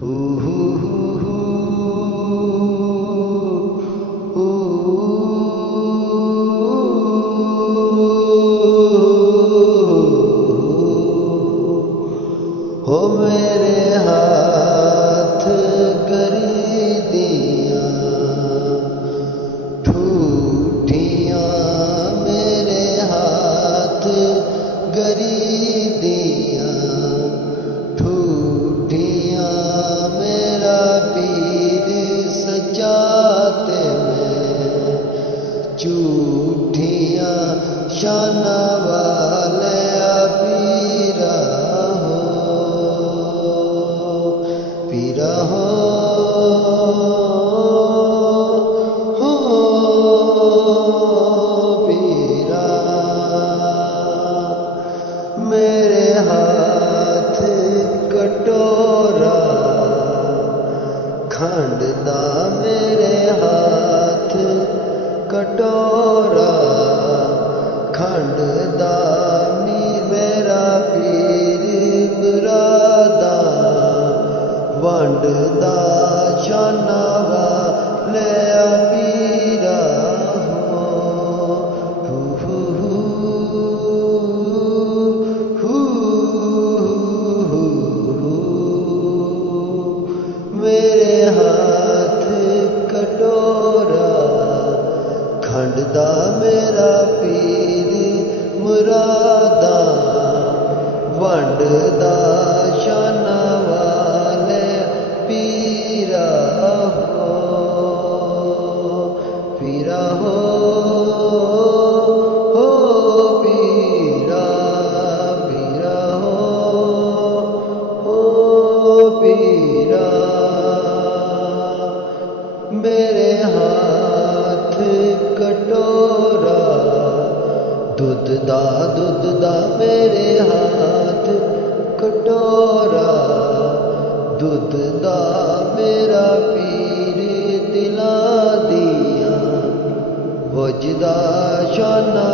हू हू हू हू हो मेरे हाथ करी दिया ठूठियां मेरे हाथ गरी दिया ठूठियां मेरा पीर सजाते में झूठियां शाना वाले पीरा हो पीरा मेरे हाथ कटोरा खंड दा मेरे हाथ कटोरा खंड दा नी मेरा पीर मुरादा वंड दा शाना वाले पीरा हो हू हू मेरे हाथ कटोरा खंड दा मेरा पीर मुरादा वंड दा शाना वाले पीरा हो पीरा हो पीरा पीरा हो पीरा मेरे हाथ कटोरा दूध दा मेरे हाथ कटोरा दूध दा मेरा पीर दिला दिया वजदा शाना